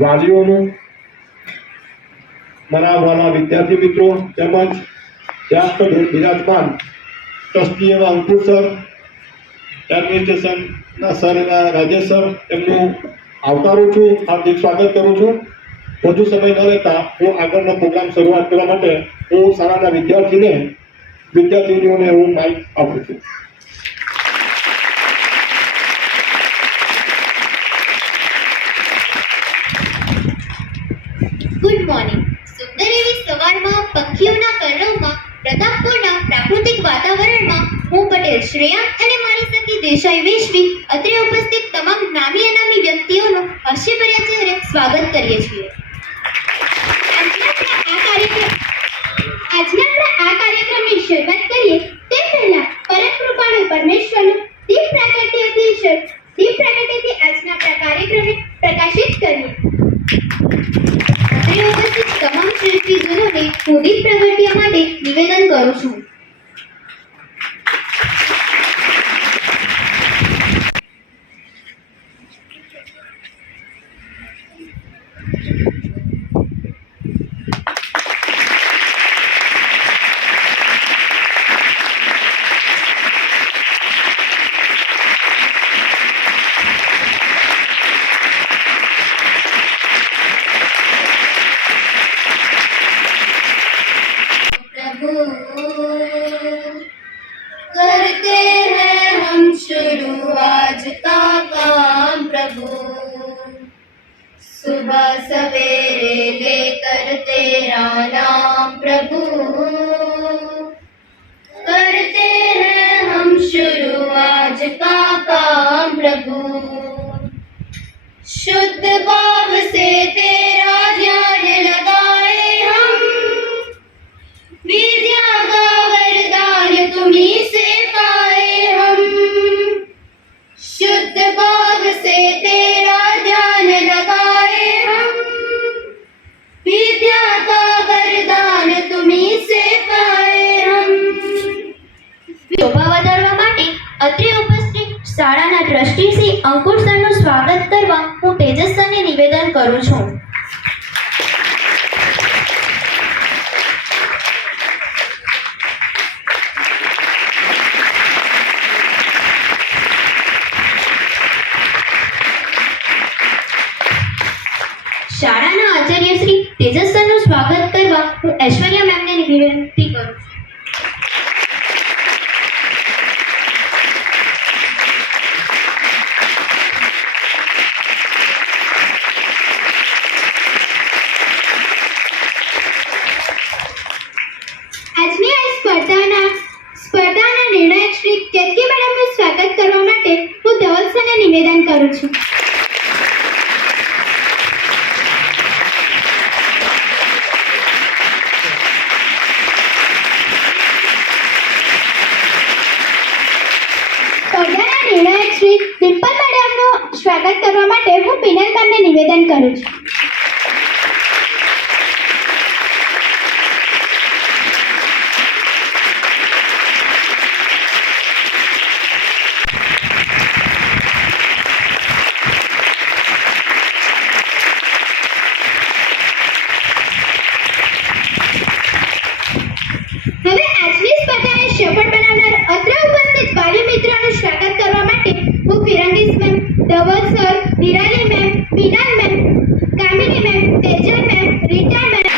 વાલીઓનું, મારા વાલા વિદ્યાર્થી મિત્રો તેમજ ત્યાં બિરાજમાન ટ્રસ્ટી એવા અંકુર સર, એડમિનિસ્ટ્રેશનના સર એવા રાજેશ સર, એમનું આવકારું છું, હાર્દિક સ્વાગત કરું છું. વધુ સમય ન લેતા હું આગળનો પ્રોગ્રામ શરૂઆત કરવા માટે હું શાળાના વિદ્યાર્થીનીઓને હું માઇક આપું છું. Good morning. સુંદર એવી સવારમાં પક્ષીઓના કલરવમાં પ્રતાપપુરના પ્રાકૃતિક વાતાવરણમાં હું પટેલ શ્રેયા અને મારી સખી દેસાઈ વેશવી અત્રે ઉપસ્થિત તમામ નામી અનામી વ્યક્તિઓનું હાસ્યભર્યા ચહેરે સ્વાગત કરીએ છીએ. આજના આ કાર્યક્રમની શરૂઆત કરીએ તે પહેલા પરમ કૃપાળુ પરમેશ્વરનું દીપ પ્રાગટ્યથી આજના કાર્યક્રમને પ્રકાશિત કરીએ. ઉપસ્થિત તમામ શિલ્પીજનોને હું દીપ પ્રાગટ્ય માટે નિવેદન કરું છું. करते हैं हम शुरू आज का काम प्रभु, सुबह सवेरे लेकर तेरा नाम प्रभु, करते हैं हम शुरू आज का काम प्रभु, शुद्ध भाव से तेरा ध्यान लगाए हम, विद्या का वरदान तुम्हीं से पाए हम, शुद्ध भाव से तेरा ध्यान लगाए हम, विद्या का वरदान तुम्हीं से पाए हम. શોભા વધારવા માટે અત્રે ઉપસ્થિત શાળાના ટ્રસ્ટી શ્રી અંકુર સરનું સ્વાગત કરવા હું તેજસ સરને નિવેદન કરું છું. શાળાના આચાર્ય શ્રી તેજસ સરનું સ્વાગત કરવા હું ઐશ્વર્યા મેમને વિનંતી કરું છું. આજની આ સ્પર્ધાના નિર્ણાયક શ્રી કેતકી મેડમનું સ્વાગત કરવા માટે હું ધવલ સરને નિવેદન કરું છું. સ્પર્ધાના નિર્ણાયક શ્રી ડિમ્પલ મેડમનું સ્વાગત કરવા માટે હું પિનલ મેમને નિવેદન કરું છું. હવે આજની સ્પર્ધાને સફળ બનાવનાર અત્રે ઉપસ્થિત વાલી મિત્રોનું સ્વાગત કરવા માટે હું ફિરંગીસ ma'am, Dhaval sir, Nirali ma'am, Pinal ma'am, Kamini ma'am, Tejal ma'am, Rita ma'am,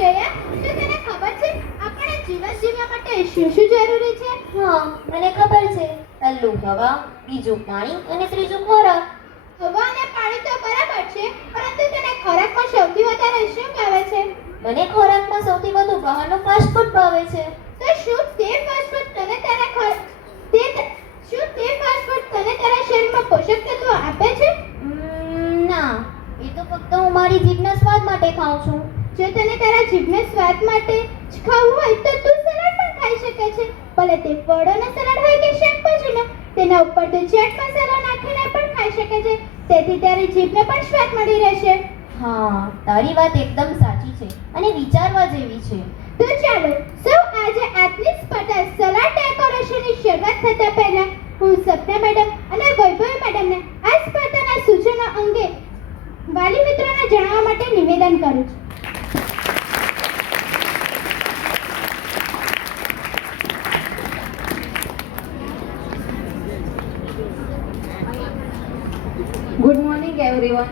Shreya, તો તને ખબર છે આપણે જીવન જીવવા માટે શું શું જરૂરી છે? હા, મને ખબર છે. પહેલું હવા, બીજું પાણી અને ત્રીજું ખોરાક. હવા અને પાણી તો બરાબર છે, પરંતુ તને ખોરાકમાં સૌથી વધારે શું ભાવે છે? મને ખોરાકમાં સૌથી વધુ બહારનું ફાસ્ટ ફૂડ ભાવે છે. તો શું તે ફાસ્ટ ફૂડ તને તારા શરીરમાં પોષક તત્વો આપે છે? ના, એ તો ફક્ત હું મારી જીભના સ્વાદ માટે ખાઉં છું. જો તને તારા જીભના સ્વાદ માટે જ ખાવું હોય તો તું સલાડ પણ ખાઈ શકે છે. ભલે તે ફળોનો સલાડ હોય કે શાકભાજીનો, તેના ઉપર તું ચાટ મસાલો નાખીને પણ ખાઈ શકે છે. તેથી તારી જીભને પણ સ્વાદ મળી રહેશે. હા, તારી વાત એકદમ સાચી છે અને વિચારવા જેવી છે. તો ચાલો સૌ આજે આજની સ્પર્ધા સલાડ ડેકોરેશનની શરૂઆત થતા પહેલા હું સપના મેડમ અને વૈભવી મેડમને આ સ્પર્ધાના સૂચનો અંગે વાલી મિત્રોને જણાવવા માટે નિવેદન કરું છું. Good morning, everyone.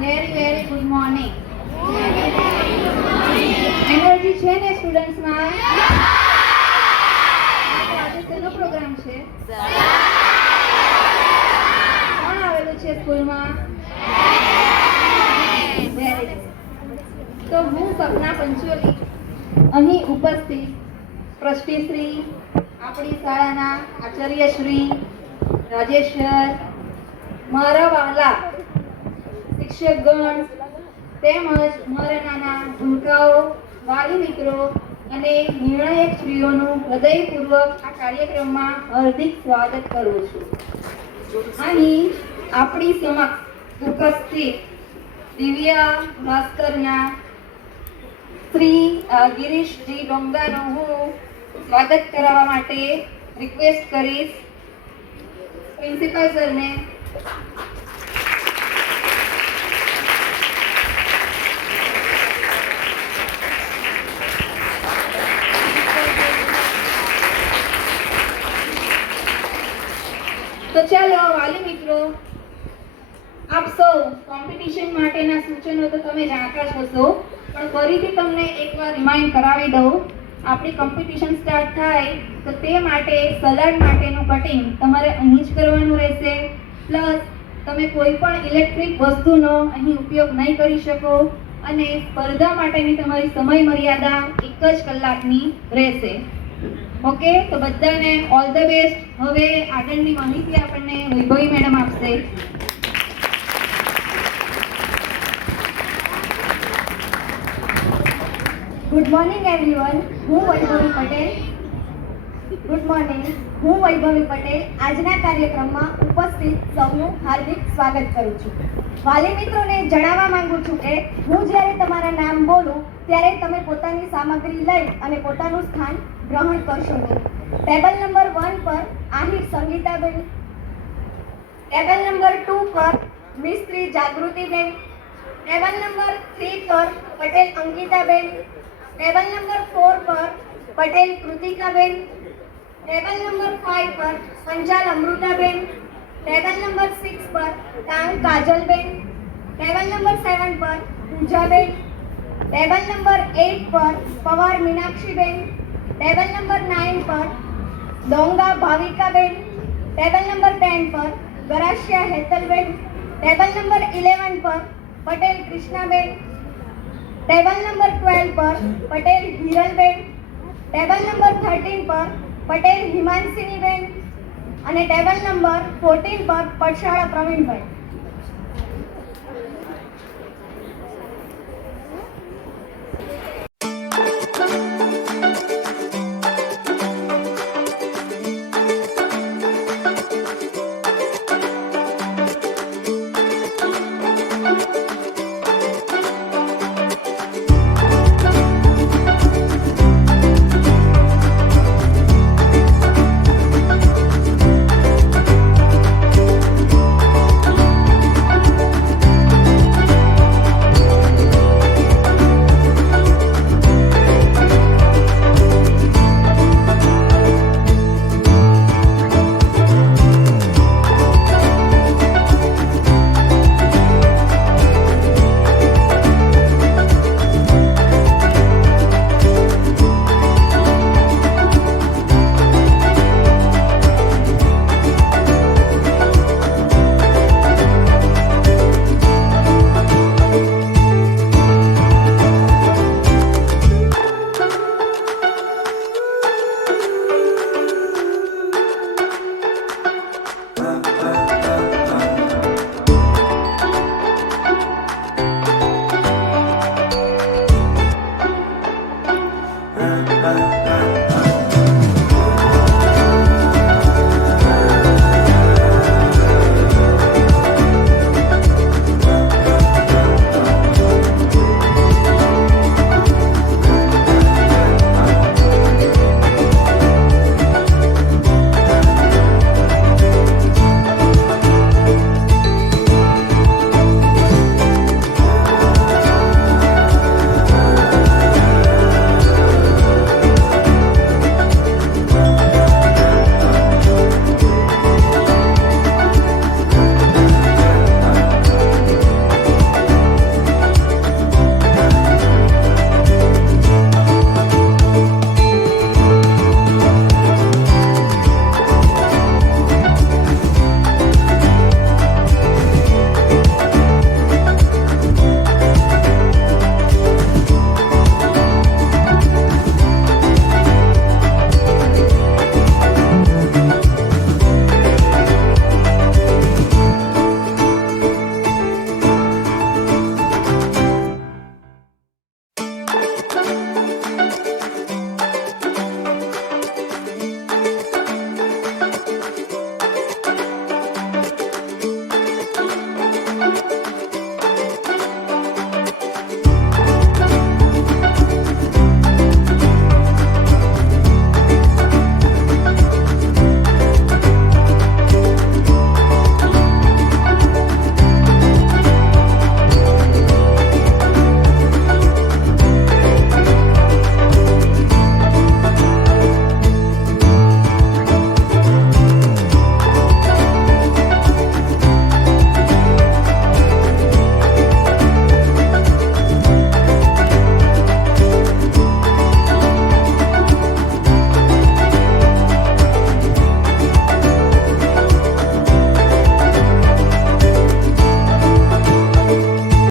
Very good morning. Energy છે ને સ્ટુડન્ટ્સમાં? આજે શેનો પ્રોગ્રામ છે? કોણ આવેલું છે સ્કૂલમાં? Very good. તો હું સપના પંચોલી અહીં ઉપસ્થિત ટ્રસ્ટીશ્રી, આપણી શાળાના આચાર્યશ્રી, રાજેશ સર, મારા વહાલા શિક્ષકગણ તેમજ મારા નાના ભૂલકાઓ, વાલી મિત્રો અને નિર્ણાયકશ્રીઓનું હૃદયપૂર્વક આ કાર્યક્રમમાં હાર્દિક સ્વાગત કરું છું. અહીં આપણી સમક્ષ ઉપસ્થિત દિવ્ય ભાસ્કરના શ્રી ગિરીશજી ડોંગાનું હું સ્વાગત કરાવવા માટે રિક્વેસ્ટ કરીશ પ્રિન્સિપલ સરને. તો ચાલો વાલી મિત્રો, આપ સૌ કોમ્પિટિશન માટેના સૂચનો તો તમે જાણતા જ હશો, પણ ફરીથી તમને એકવાર રિમાઇન્ડ કરાવી દઉં. આપણી કોમ્પિટિશન સ્ટાર્ટ થાય તો તે માટે સલાડ માટેનું કટિંગ તમારે અહીં જ કરવાનું રહેશે. પ્લસ તમે કોઈ પણ ઇલેક્ટ્રિક વસ્તુનો અહીં ઉપયોગ નહીં કરી શકો અને સ્પર્ધા માટેની તમારી સમય મર્યાદા 1 જ કલાકની રહેશે. ઓકે, તો બધાને ઓલ ધ બેસ્ટ. હવે આગળની માહિતી આપણને વૈભવી મેડમ આપશે. Good morning everyone. હું વૈભવી પટેલ આજના કાર્યક્રમમાં ઉપસ્થિત સૌનું હાર્દિક સ્વાગત કરું છું. વાલી મિત્રોને જણાવવા માંગુ છું કે હું જ્યારે તમારા નામ બોલું ત્યારે તમે પોતાની સામગ્રી લઈ અને પોતાનું સ્થાન ગ્રહણ કરશો નહીં. ટેબલ નંબર 1 પર આહિર સંગીતાબેન, ટેબલ નંબર 2 પર મિસ્ત્રી જાગૃતિબેન, ટેબલ નંબર 3 પર પટેલ અંકિતાબેન, ટેબલ નંબર 4 પર પટેલ કૃતિકાબેન, ટેબલ નંબર 5 પર પંચાલ અમૃતાબેન, ટેબલ નંબર 6 પર ટાંગ કાજલબેન, ટેબલ નંબર 7 પર પૂજાબેન, ટેબલ નંબર 8 પર પવાર મીનાક્ષીબેન, ટેબલ નંબર 9 પર ડોંગા ભાવિકાબેન, ટેબલ નંબર 10 પર ગરાસિયા હેતલબેન, ટેબલ નંબર 11 પર પટેલ કૃષ્ણાબેન, ટેબલ નંબર 12 પર પટેલ હિરલબેન, ટેબલ નંબર 13 પર પટેલ હિમાંશિનીબેન અને ટેબલ નંબર 14 પર પડશાળા પ્રવીણભાઈ.